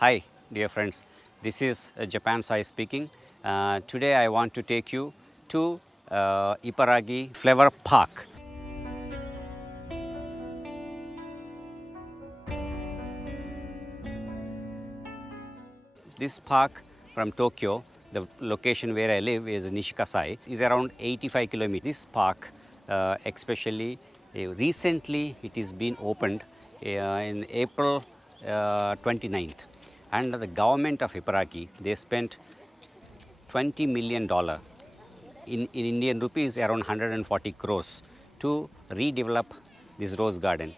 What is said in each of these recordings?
Hi, dear friends. This is Japan Sai speaking. Today I want to take you to Iparagi Flower Park. This park from Tokyo, the location where I live is Nishikasai, is around 85 kilometers. This park, especially recently, it is been opened in April 29th. And the government of Iparaki, they spent $20 million in Indian rupees around 140 crores to redevelop this rose garden.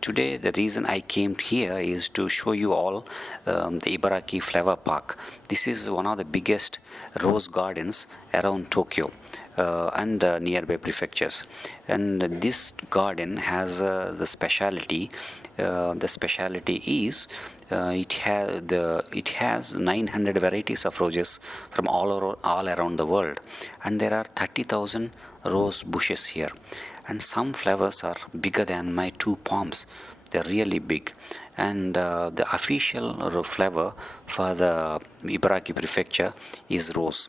Today, the reason I came here is to show you all the Ibaraki Flower Park. This is one of the biggest rose gardens around Tokyo and nearby prefectures. And this garden has the speciality. The speciality is it has 900 varieties of roses from all around the world, and there are 30,000 rose bushes here, and some flowers are bigger than my two palms. They're really big, and the official flower for the Ibaraki prefecture is rose.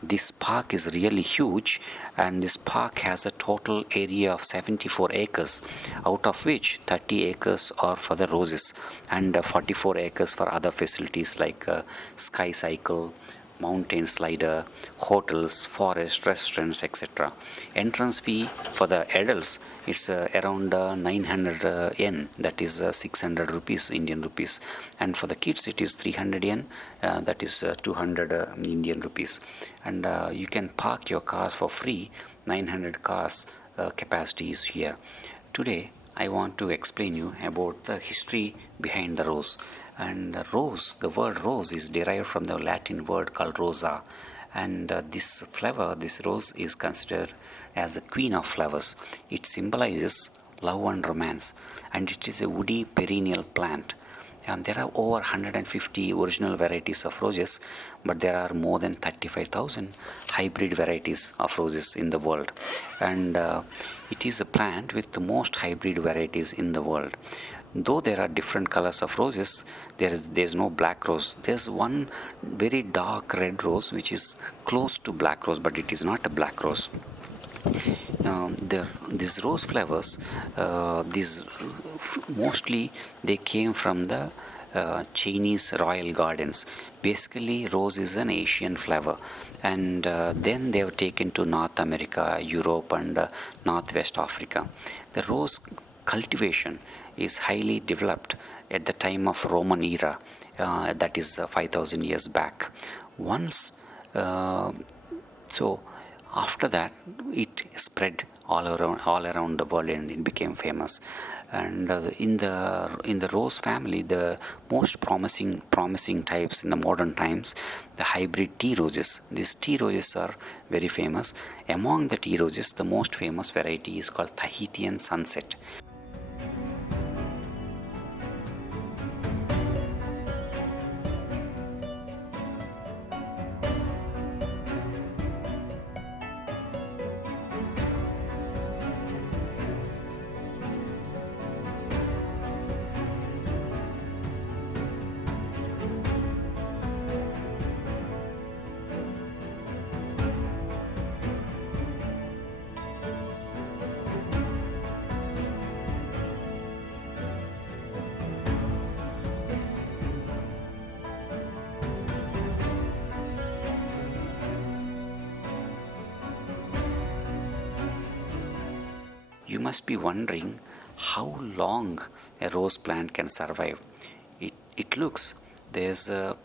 This park is really huge, and this park has a total area of 74 acres, out of which 30 acres are for the roses and 44 acres for other facilities like sky cycle, mountain slider, hotels, forest, restaurants, etc. Entrance fee for the adults is around 900 yen, that is 600 rupees, Indian rupees, and for the kids it is 300 yen, that is 200 Indian rupees, and you can park your car for free. 900 cars capacity is here. Today I want to explain you about the history behind the rose. And rose, the word rose is derived from the Latin word called rosa, and this flower, this rose, is considered as the queen of flowers. It symbolizes love and romance, and it is a woody perennial plant. And there are over 150 original varieties of roses, but there are more than 35,000 hybrid varieties of roses in the world, and it is a plant with the most hybrid varieties in the world. Though there are different colors of roses, there's no black rose. There's one very dark red rose which is close to black rose, but it is not a black rose. These rose flowers, mostly they came from the Chinese royal gardens. Basically, rose is an Asian flower, and then they have taken to North America, Europe, and Northwest Africa. The rose cultivation is highly developed at the time of Roman era, that is 5,000 years back. Once, so after that, it spread all around the world, and it became famous. And in the rose family, the most promising types in the modern times, the hybrid tea roses. These tea roses are very famous. Among the tea roses, the most famous variety is called Tahitian Sunset. You must be wondering how long a rose plant can survive. It looks there's a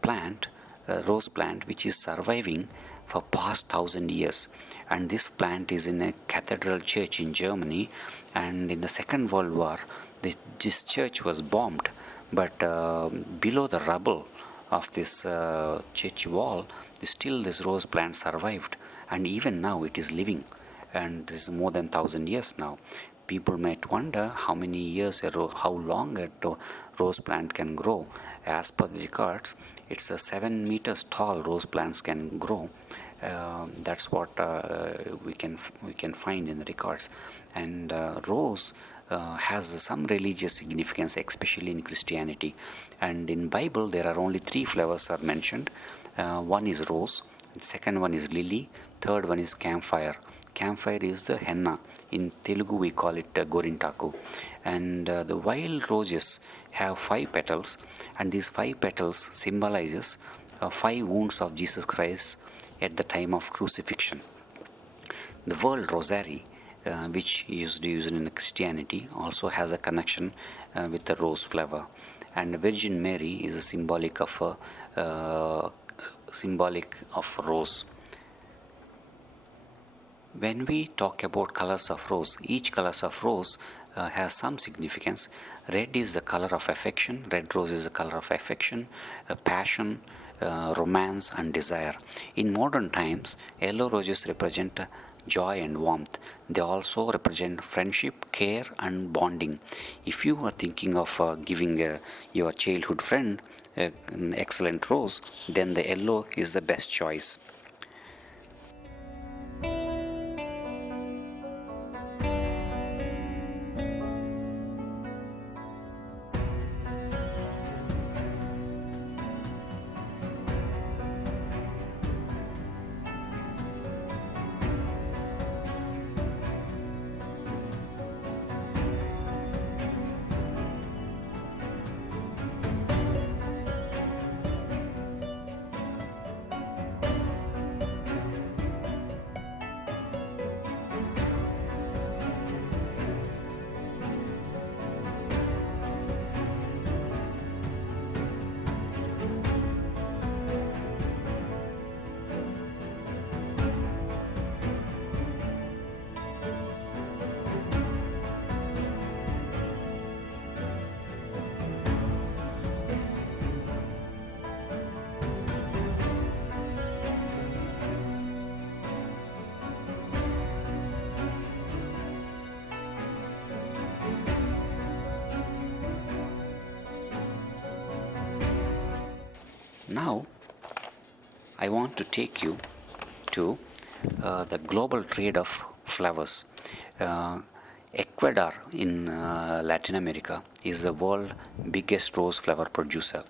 rose plant, which is surviving for past 1,000 years, and this plant is in a cathedral church in Germany. And in the Second World War, this church was bombed, but below the rubble of this church wall, still this rose plant survived, and even now it is living. and this is more than 1,000 years now. People might wonder how many years how long a rose plant can grow. As per the records, it's a 7 meters tall rose plants can grow. That's what we can find in the records. And rose has some religious significance, especially in Christianity. And in Bible, there are only three flowers are mentioned. One is rose, the second one is lily, third one is camphire. Camphire is the henna. In Telugu, we call it gorintaku. And the wild roses have 5 petals, and these 5 petals symbolizes 5 wounds of Jesus Christ at the time of crucifixion. The word rosary, which is used in Christianity, also has a connection with the rose flower. And the Virgin Mary is a symbolic of rose. When we talk about colors of rose, each colors of rose has some significance. Red is the color of affection. Red rose is the color of affection, passion, romance, and desire. In modern times, yellow roses represent joy and warmth. They also represent friendship, care, and bonding. If you are thinking of giving your childhood friend an excellent rose, then the yellow is the best choice. Now, I want to take you to the global trade of flowers. Ecuador in Latin America is the world's biggest rose flower producer.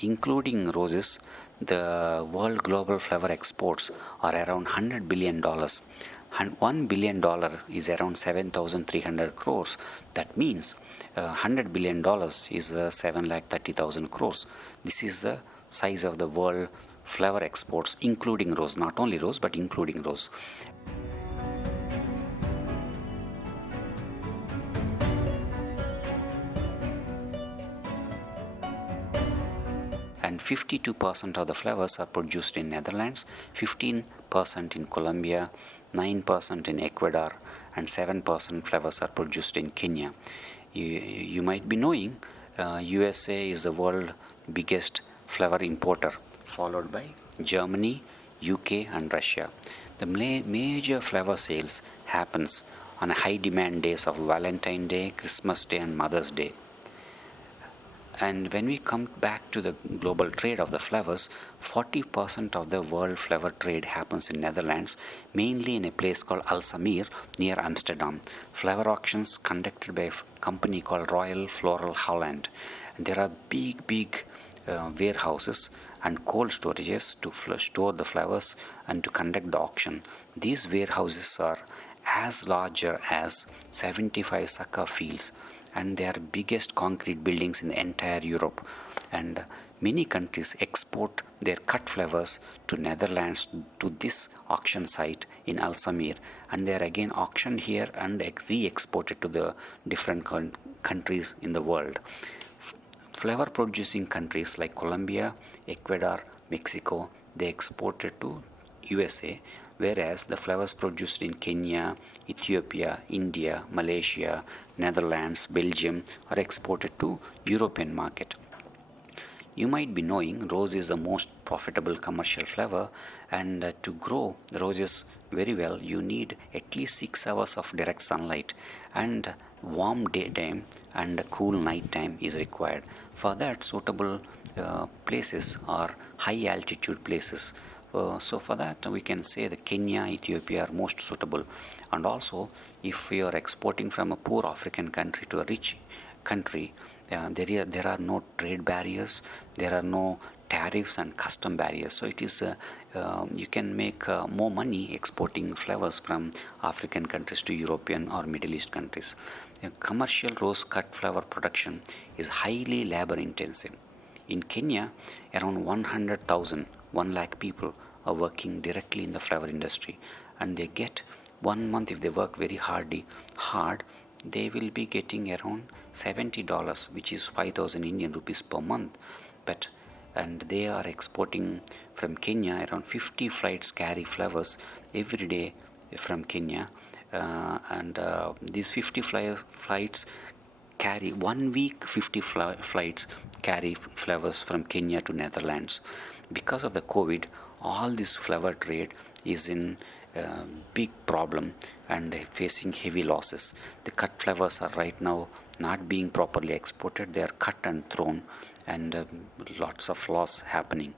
Including roses, the world global flower exports are around $100 billion. $1 billion is around 7,300 crores. That means $100 billion is 7,30,000 crores. This is the size of the world flower exports, including rose, not only rose but including rose. And 52% of the flowers are produced in Netherlands, 15% in Colombia, 9% in Ecuador, and 7% flowers are produced in Kenya. You might be knowing USA is the world's biggest flower importer, followed by Germany, UK, and Russia. The major flower sales happens on high demand days of Valentine's Day, Christmas Day, and Mother's Day. And when we come back to the global trade of the flowers, 40% of the world flower trade happens in Netherlands, mainly in a place called Alsamir near Amsterdam. Flower auctions conducted by a company called Royal Floral Holland. And there are big warehouses and cold storages to store the flowers and to conduct the auction. These warehouses are as larger as 75 soccer fields, and they are biggest concrete buildings in the entire Europe. And many countries export their cut flowers to Netherlands to this auction site in Alsamir, and they are again auctioned here and re-exported to the different countries in the world. Flower producing countries like Colombia, Ecuador, Mexico, they export it to USA, whereas the flowers produced in Kenya, Ethiopia, India, Malaysia, Netherlands, Belgium are exported to European market. You might be knowing rose is the most profitable commercial flower, and to grow roses very well, you need at least 6 hours of direct sunlight, and warm daytime and cool night time is required. For that, suitable places are high altitude places. So for that, we can say that Kenya, Ethiopia are most suitable. And also, if we are exporting from a poor African country to a rich country, there are no trade barriers, there are no tariffs and custom barriers. So it is you can make more money exporting flowers from African countries to European or Middle East countries. Commercial rose cut flower production is highly labor intensive. In Kenya, around 100,000, 1 lakh people are working directly in the flower industry, and they get 1 month if they work very hard, they will be getting around $70, which is 5,000 Indian rupees per month. But and they are exporting from Kenya. Around 50 flights carry flowers every day from Kenya, and these 50 flights carry 1 week. 50 flights carry flowers from Kenya to Netherlands. Because of the COVID, all this flower trade is in big problem and facing heavy losses. The cut flowers are right now not being properly exported. They are cut and thrown, and lots of loss happening.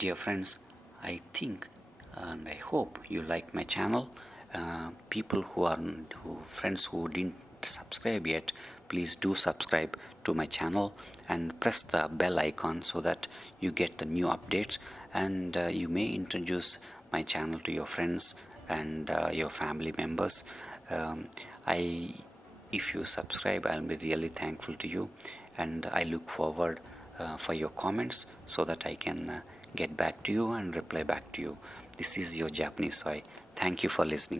Dear friends, I think and I hope you like my channel. People friends who didn't subscribe yet, please do subscribe to my channel and press the bell icon so that you get the new updates, and you may introduce my channel to your friends and your family members. I If you subscribe, I'll be really thankful to you, and I look forward for your comments so that I can get back to you and reply back to you. This is your Japanese Soy. Thank you for listening.